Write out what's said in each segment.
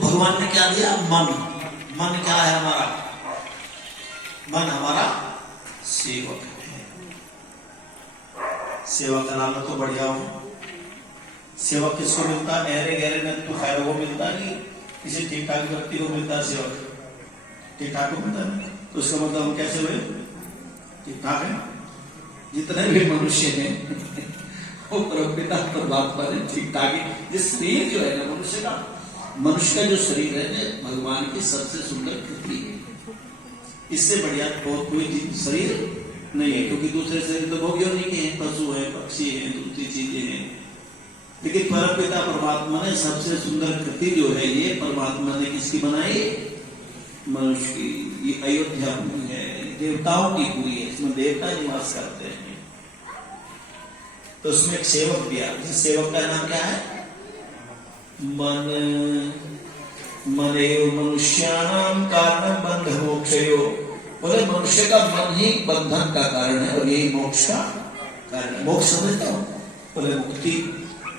भगवान ने क्या दिया? मन। मन क्या है हमारा? मन हमारा सेवक है। सेवक का नाम तो बढ़िया हो। सेवक किसको मिलता है? गहरे गहरे में तो खैर वो मिलता नहीं, किसी ठीक ठाक व्यक्ति को मिलता है सेवक। ठीक ठाक को मिलता है तो उसका मतलब हम कैसे हुए? ठीक ठाक है। जितने भी मनुष्य हैं वो परमपिता परमात्मा ने ठीक ठाक है। ये शरीर जो है ना मनुष्य का जो शरीर है भगवान की सबसे सुंदर कृति है। इससे बढ़िया बहुत कोई शरीर नहीं है, क्योंकि दूसरे शरीर तो भोग्यों नहीं है, पशु है, पक्षी है, दूसरी चीजें हैं। लेकिन परमपिता परमात्मा ने सबसे सुंदर कृति जो है ये परमात्मा ने किसकी बनाई? मनुष्य की। ये अयोध्या पूरी है, देवताओं की पूरी है, इसमें देवता निवास करते हैं। तो उसमें एक सेवक दिया। इस सेवक का नाम क्या है? मन। मनेयो मनुष्याणाम कारणम बंध मोक्षयो। बोले मनुष्य का मन ही बंधन का कारण है और यही मोक्ष का कारण है। मोक्ष समझते हो? बोले मुक्ति।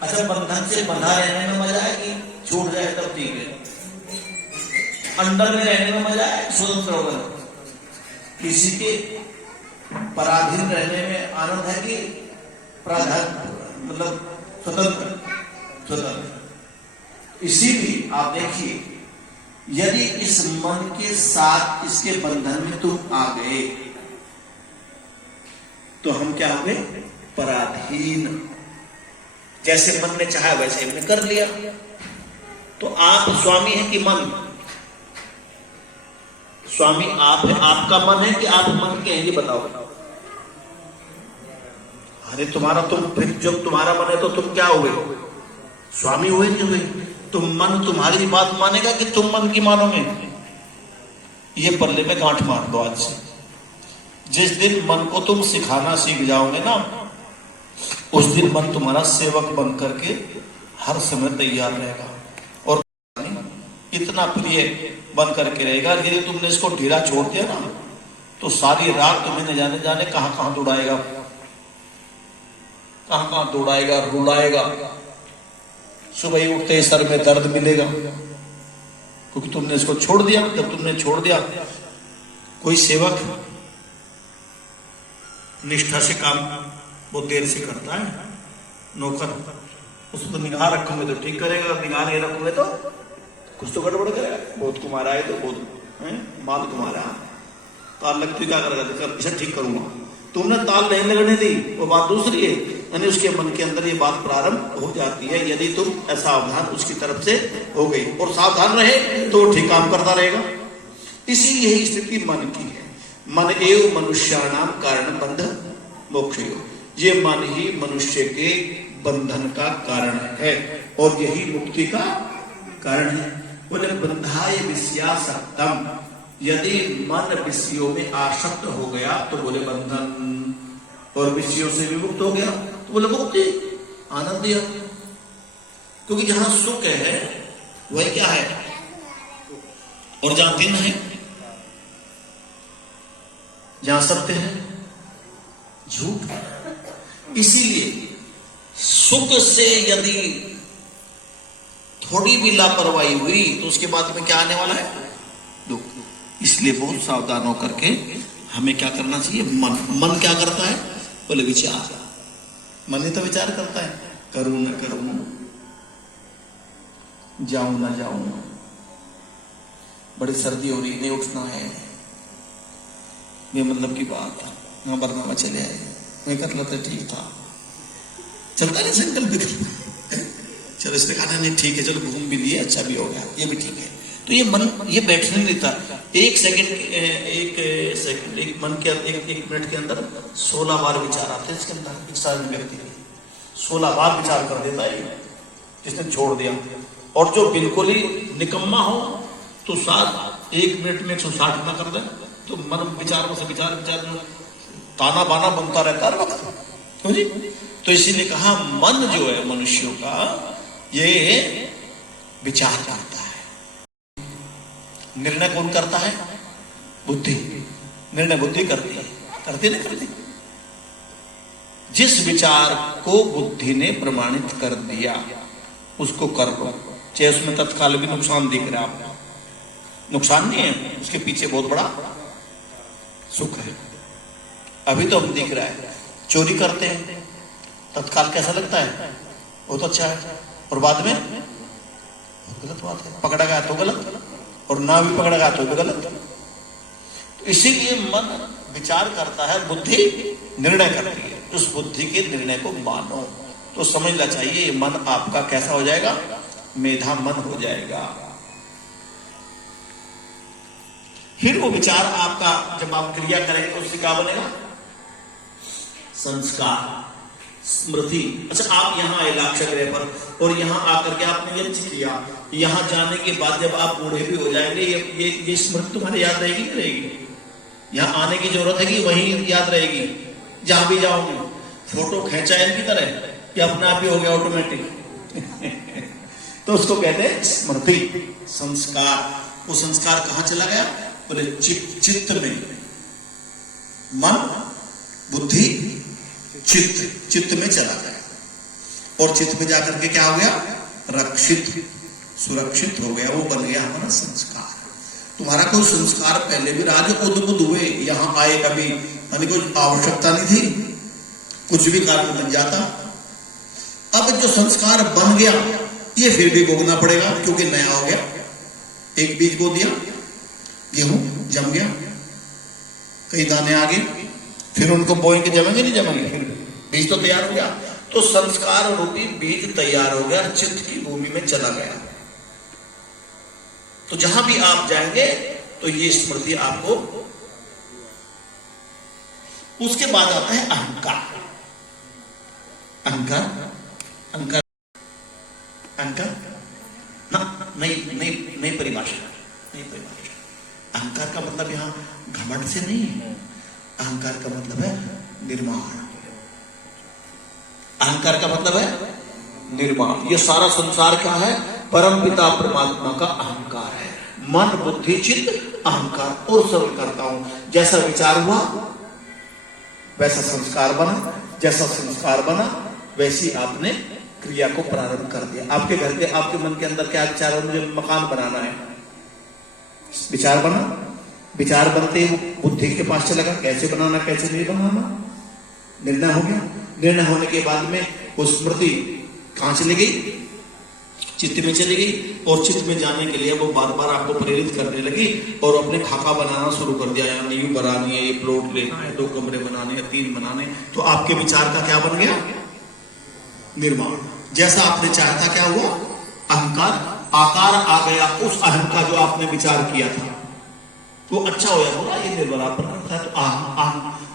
अच्छा, बंधन से बंधा रहने में मजा है कि छूट जाए तब ठीक है? अंदर में रहने में मजा है, स्वतंत्र होगा। किसी के पराधीन रहने में आनंद है कि प्राधान्य, मतलब स्वतंत्र। इसीलिए आप देखिए, यदि इस मन के साथ इसके बंधन में तुम आ गए तो हम क्या हो गए? पराधीन। जैसे मन ने चाहा वैसे हमने कर लिया। तो आप स्वामी हैं कि मन? स्वामी आप है। आपका मन है कि आप मन के हैं? ये बताओ। अरे तुम्हारा जब तुम्हारा मन है तो तुम क्या हुए? स्वामी हुए नहीं हुए? तुम मन तुम्हारी बात मानेगा कि तुम मन की मानोगे? ये पल्ले में गांठ मार दो आज से। जिस दिन मन को तुम सिखाना सीख जाओगे ना, उस दिन मन तुम्हारा सेवक बन करके हर समय तैयार रहेगा और इतना प्रिय बन करके रहेगा। यदि तुमने इसको ढीला छोड़ दिया ना तो सारी रात तुम्हें न जाने कहां कहां दौड़ाएगा, कहां कहां दौड़ाएगा, रुलाएगा। सुबह ही उठते ही सर में दर्द मिलेगा, क्योंकि तुमने इसको छोड़ दिया। जब तुमने छोड़ दिया, कोई सेवक निष्ठा से काम बहुत देर से करता है, नौकर उसको निगाह रखोगे तो ठीक करेगा, निगाह नहीं रखोगे तो कुछ तो गड़बड़ करेगा। बहुत तुम्हारा है तो बहुत माल तुम्हारा, ताल लगती क्या करेगा? इसे ठीक करूंगा। तुमने ताल नहीं लगने दी, वो बात दूसरी है। यानी उसके मन के अंदर ये बात प्रारंभ हो जाती है, यदि तुम असावधान उसकी तरफ से हो गई। और सावधान रहे तो ठीक काम करता रहेगा। इसी यही स्थिति मन की है। मन एव मनुष्याणाम कारण बंध मोक्षयो। ये मन ही मनुष्य के बंधन का कारण है और यही मुक्ति का कारण है। बोले बंधाय विषयासक्तम। यदि मन विषयों में आसक्त हो गया तो बोले बंधन, और विषयों से विमुक्त हो गया तो बोले मुक्ति, आनंद दिया। क्योंकि जहां सुख है वह क्या है? और जहां दिन है, जहां सत्य है, झूठ। इसीलिए सुख से यदि थोड़ी भी लापरवाही हुई तो उसके बाद में क्या आने वाला है? दुख। इसलिए बहुत सावधान होकर के हमें क्या करना चाहिए? मन क्या करता है? बोले विचार। मन ही तो विचार करता है, करूं न करूं, जाऊं न जाऊं, बड़ी सर्दी हो रही, नहीं उठना है, ये मतलब की बात है, वहां बरनामा चले आए, मैं कर लेते ठीक था, चलता नहीं संकल्प। चलो इसने कहा नहीं ठीक है, चलो घूम भी लिए, अच्छा भी हो गया, ये भी ठीक है। तो ये मन ये बैठने नहीं देता। एक मन के एक मिनट के अंदर 16 बार विचार आते हैं इसके अंदर। एक साधारण व्यक्ति 16 बार विचार कर देता है जिसने छोड़ दिया। और जो बिल्कुल ही निकम्मा हो तो 1 मिनट में 160 ना कर दे तो मन विचारों से विचार ताना बाना बनता रहता है वक्त। जी, तो इसीलिए कहा मन जो है मनुष्यों का ये विचार करता है। निर्णय कौन करता है? बुद्धि। निर्णय बुद्धि करती है, करती नहीं करती? जिस विचार को बुद्धि ने प्रमाणित कर दिया उसको कर्म चाहे उसमें तत्काल भी नुकसान दिख रहा है आपको, नुकसान नहीं है, उसके पीछे बहुत बड़ा सुख है। अभी तो हम दिख रहा है चोरी करते हैं, तत्काल कैसा लगता है, बहुत अच्छा है, और बाद में गलत बात है, पकड़ा गया तो गलत, और ना भी पकड़ा गया तो भी गलत। तो इसीलिए मन विचार करता है, बुद्धि निर्णय करती है, उस बुद्धि के निर्णय को मानो। तो समझना चाहिए ये मन आपका कैसा हो जाएगा, मेधा मन हो जाएगा। फिर वो विचार आपका जब आप क्रिया करेंगे तो उससे क्या बनेगा, संस्कार, स्मृति। अच्छा, आप यहाँ आए लाक्ष ग्रह पर और यहाँ आकर के आपने यज्ञ किया, यहाँ जाने के बाद जब आप बूढ़े भी हो जाएंगे, ये स्मृति तुम्हारे याद रहेगी नहीं रहेगी? यहाँ आने की जरूरत है कि वहीं याद रहेगी, जहां भी जाओगे? फोटो खींचा इनकी तरह कि अपने आप ही हो गया ऑटोमेटिक। तो उसको कहते हैं स्मृति, संस्कार। वो संस्कार कहां चला गया, बोले चित्त में। मन, बुद्धि, चित्त में चला गया, और चित्त में जाकर के क्या हो गया, रक्षित, सुरक्षित हो गया, वो बन गया हमारा संस्कार। तुम्हारा कोई संस्कार पहले भी रहा जो उद बुद हुए, यहां आए कभी, यानी कोई आवश्यकता नहीं थी, कुछ भी कार्य बन जाता। अब जो संस्कार बन गया ये फिर भी भोगना पड़ेगा, क्योंकि नया हो गया। एक बीज बो दिया, गेहूं जम गया, कई दाने आ गए, फिर उनको बोएंगे, जमेंगे नहीं जमेंगे, फिर बीज तो तैयार हो गया। तो संस्कार रूपी बीज तैयार हो गया, चित्त की भूमि में चला गया। तो जहां भी आप जाएंगे तो ये स्मृति आपको। उसके बाद आता है अहंकार। अहंकार, अहंकार, अहंकार ना, नई परिभाषा, नई परिभाषा। अहंकार का मतलब यहां घमंड से नहीं है, अहंकार का मतलब है निर्माण। अहंकार का मतलब है निर्माण। ये सारा संसार क्या है, परमपिता परमात्मा का अहंकार है। मन, बुद्धि, चित्त, अहंकार। और सरल करता हूं, जैसा विचार हुआ वैसा संस्कार बना, जैसा संस्कार बना वैसी आपने क्रिया को प्रारंभ कर दिया। आपके घर के, आपके मन के अंदर क्या विचार है, मुझे मकान बनाना है, विचार बना, विचार बनते ही बुद्धि के पास चला गया, कैसे बनाना कैसे नहीं बनाना, निर्णय हो गया। निर्णय होने के बाद में वो स्मृति कहां चली गई, चित्त में चली गई, और चित्त में जाने के लिए वो बार बार आपको प्रेरित करने लगी, और अपने खाका बनाना शुरू कर दिया, यानी यूं बनानी है, ये प्लॉट लेना है, 2 कमरे बनाने हैं, 3 बनाने। तो आपके विचार का क्या बन गया, निर्माण। जैसा आपने चाहा था क्या हुआ, अहंकार, आकार आ गया उस अहंकार जो आपने विचार किया था, वो अच्छा हो या बुरा ये निर्भर आप पर करता है। तो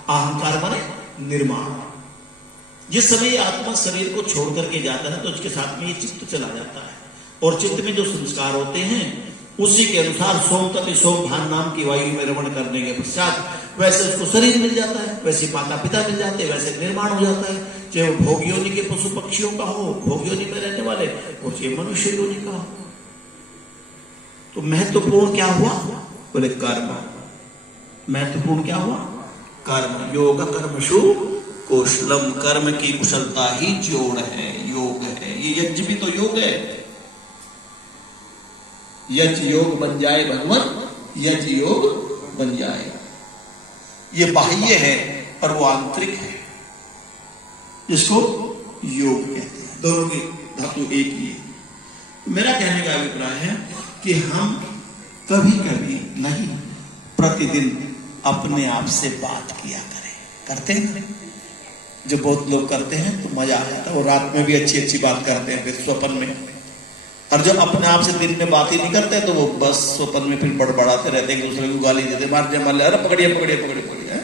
अहंकार बने निर्माण। जिस समय ये आत्मा शरीर को छोड़ करके जाता है तो उसके साथ में ये चित्त चला जाता है, और चित्त में जो संस्कार होते हैं उसी के अनुसार सोम तक सोम भान नाम की वायु में रमण करने के पश्चात वैसे उसको शरीर मिल जाता है, वैसे माता पिता मिल जाते हैं, वैसे निर्माण हो जाता है। चाहे वो भोग योनि के पशु पक्षियों का हो, भोग योनि में रहने वाले, और चाहे मनुष्य योनि का हो। तो महत्वपूर्ण क्या हुआ, बोले कर्म। महत्वपूर्ण क्या हुआ, कर्म। योग कर्मशु कौशलम, कर्म की कुशलता ही जोड़ है, योग है। ये यज्ञ भी तो योग है। यज्ञ योग बन जाए भगवान, यज्ञ योग बन जाए। ये बाह्य है पर वो आंतरिक है, जिसको योग कहते हैं। दोनों की धातु एक ही है। मेरा कहने का अभिप्राय है कि हम कभी कभी नहीं, प्रतिदिन अपने आप से बात किया करें। करते हैं जो बहुत लोग करते हैं तो मजा आ जाता है, वो रात में भी अच्छी अच्छी बात करते हैं, फिर स्वप्न में। और जो अपने आप से दिन में बात ही नहीं करते तो वो बस स्वप्न में फिर बड़बड़ाते रहते हैं, दूसरे को गाली देते, मार दे, अरे पकड़िए पकड़िए पकड़िए पकड़िए।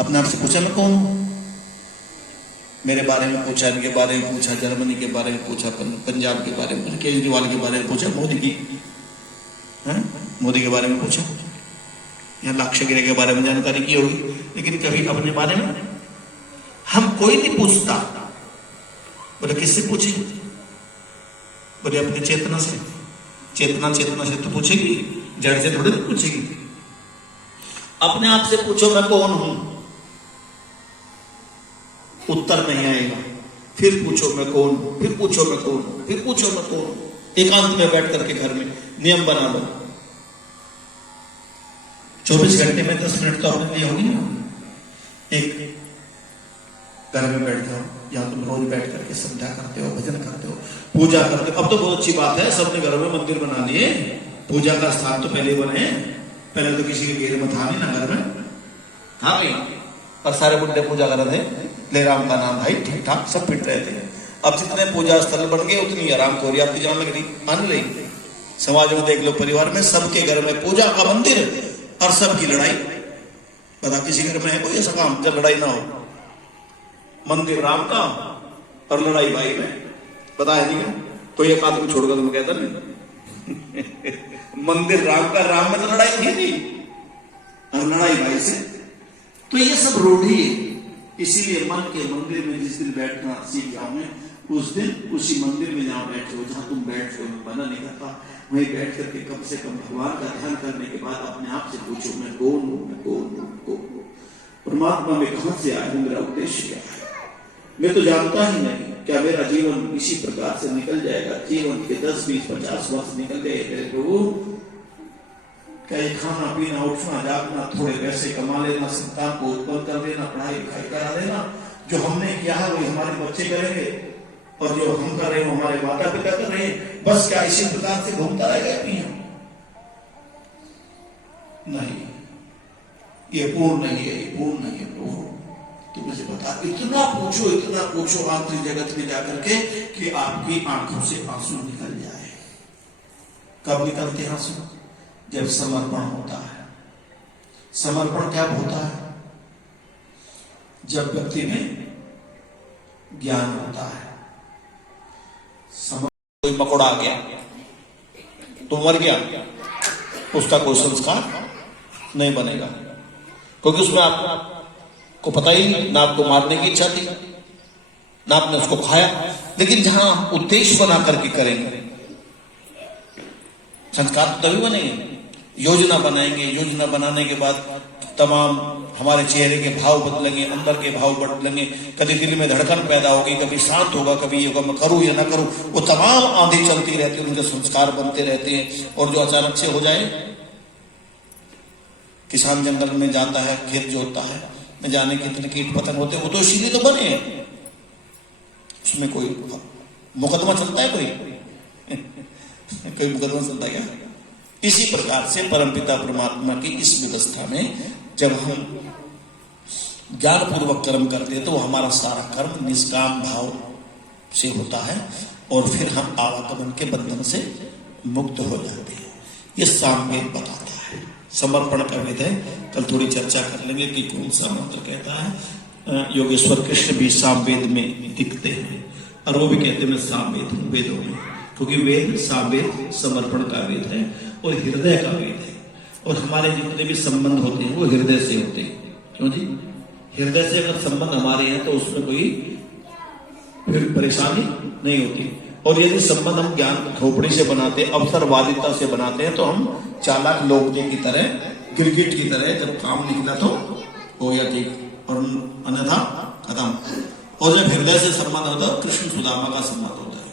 अपने आप से पूछा मैं कौन हूं, मेरे बारे में पूछा, इनके बारे में पूछा, जर्मनी के बारे में पूछा, पंजाब के बारे में पूछा, केजरीवाल के बारे में पूछा, मोदी के बारे में पूछा, या लाक्षागिरी के बारे में जानकारी की होगी, लेकिन कभी अपने बारे में हम कोई नहीं पूछता। बोले किससे पूछे, बोले अपनी चेतना से। चेतना से तो पूछेगी, जड़ से थोड़ी तो पूछेगी। अपने आप से पूछो मैं कौन हूं, उत्तर नहीं आएगा। फिर पूछो मैं कौन हूं, फिर पूछो मैं कौन हूं, फिर पूछो मैं कौन हूं। एकांत में बैठ करके घर में नियम बना लो। 24 घंटे में 10 मिनट तो अपने लिए होगी ना। एक घर में बैठ जाओ, या तुम रोज बैठ करके संध्या करते हो, भजन करते हो, पूजा करते हो। अब तो बहुत अच्छी बात है, सबने घरों में मंदिर बना लिए, पूजा का स्थान तो पहले बने। पहले तो किसी के घेरे में था नहीं ना घर में, था भी, और सारे बुढ़े पूजा कर रहे थे, ले राम का नाम भाई, ठीक ठाक सब फिट रहे थे। अब जितने पूजा स्थल बन गए उतनी आराम खोरी आपकी जान लग रही, मान रही। समाज में देख लो, परिवार में सबके घर में पूजा का मंदिर और सबकी लड़ाई। बता किसी घर में है कोई ऐसा काम जब लड़ाई ना हो? मंदिर राम का और लड़ाई भाई में, बताया नहीं कोई एक आदमी छोड़कर तुम कहता नहीं। मंदिर राम का, राम में तो लड़ाई थी नहीं और लड़ाई भाई से। तो ये सब रूढ़ी है। इसीलिए मन के मंदिर में जिस दिन बैठना सीख जाओगे, उस दिन उसी मंदिर में जहां बैठे हो, जहां तुम बैठ रहे हो, मना नहीं करता, वहीं बैठ करके कम से कम भगवान का ध्यान करने के बाद अपने आप से पूछो मैं कौन हूं, मैं कौन हूं, कौन हूं, परमात्मा में कहां से आया हूं, मेरा उद्देश्य क्या है, मैं तो जानता ही नहीं। क्या मेरा जीवन इसी प्रकार से निकल जाएगा? जीवन के 10, 20, 50 वर्ष निकल गए मेरे प्रभु, क्या ये खाना पीना उठना जागना, थोड़े पैसे कमा लेना, संतान को उत्पन्न कर देना, पढ़ाई लिखाई करा देना, जो हमने किया है वही हमारे बच्चे करेंगे, और जो हम कर रहे हैं हमारे माता पिता कर रहे हैं, बस क्या इसी प्रकार से घूमता रहेगा? नहीं, ये पूर्ण नहीं है, ये पूर्ण नहीं है प्रभु। तुम मुझे बता, इतना पूछो आंतरिक जगत में जाकर के कि आपकी आंखों से आंसू निकल जाए। कब निकलते हैं आंसू? जब समर्पण होता है। समर्पण क्या होता है? जब व्यक्ति में ज्ञान होता है। कोई मकोड़ा आ गया तो मर गया, उसका कोई संस्कार नहीं बनेगा, क्योंकि उसमें आपको पता ही नहीं, ना आपको मारने की इच्छा थी, ना आपने उसको खाया। लेकिन जहां उद्देश्य बना करके करेंगे, संस्कार तो तभी बनेंगे। योजना बनाएंगे, योजना बनाने के बाद तमाम हमारे चेहरे के भाव बदलेंगे, अंदर के भाव बदलेंगे, कभी दिल में धड़कन पैदा होगी, कभी शांत होगा, कभी ये होगा मैं करूं या ना करूं। वो तमाम आंधी चलती रहती है, उनके संस्कार बनते रहते हैं। और जो अचानक से हो जाए, किसान जंगल में जाता है, खेत जोतता है, न जाने कितने कीट पतंग होते हैं, वो तो इसीलिए तो बने हैं। उसमें कोई मुकदमा चलता है? कोई मुकदमा चलता है क्या? इसी प्रकार से परमपिता परमात्मा की इस व्यवस्था में जब हम ज्ञान पूर्वक कर्म करते हैं, तो हमारा सारा कर्म निष्काम भाव से होता है, और फिर हम आवागमन के बंधन से मुक्त हो जाते हैं। ये सामवेद बताता है। समर्पण का वेद है, कल थोड़ी चर्चा कर लेंगे कि कौन सा मंत्र कहता है। योगेश्वर कृष्ण भी सामवेद में दिखते हैं, और वो भी कहते हैं मैं सामवेद हूं वेदों में, क्योंकि वेद सामवेद समर्पण का वेद है और हृदय का वेद है। और हमारे जितने भी संबंध होते हैं वो हृदय से होते हैं। क्यों जी? हृदय से अगर संबंध हमारे हैं तो उसमें कोई फिर परेशानी नहीं होती। और यदि संबंध हम ज्ञान खोपड़ी से बनाते हैं, अवसरवादिता से बनाते हैं, तो हम चालाक लोग की तरह, गिरगिट की तरह, जब काम निकला तो हो गया ठीक, और अन्यथा खत्म। और जब हृदय से संबंध होता है, कृष्ण सुदामा का संबंध होता है,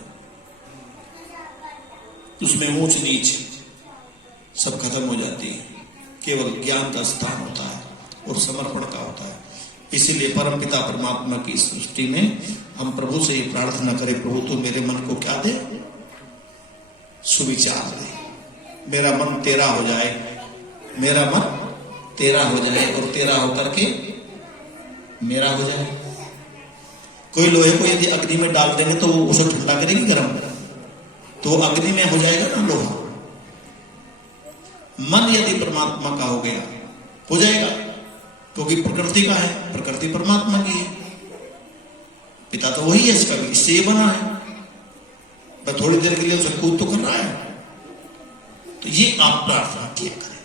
उसमें ऊंच नीच सब खत्म हो जाती है। केवल ज्ञान का स्थान होता है और समर्पण का होता है। इसीलिए परमपिता परमात्मा की सृष्टि में हम प्रभु से ये प्रार्थना करें, प्रभु तो मेरे मन को क्या दे? सुविचार दे। मेरा मन तेरा हो जाए, मेरा मन तेरा हो जाए, और तेरा होकर के मेरा हो जाए। कोई लोहे को यदि अग्नि में डाल देंगे तो वो उसे ठंडा करेगी गर्म, तो वो अग्नि में हो जाएगा ना लोहा। मन यदि परमात्मा का हो गया, हो जाएगा, क्योंकि प्रकृति का है, प्रकृति परमात्मा की है, पिता तो वही है, इसका भी इससे बना है। मैं थोड़ी देर के लिए उसे कूद तो कर रहा है। तो ये आप प्रार्थना किया करें।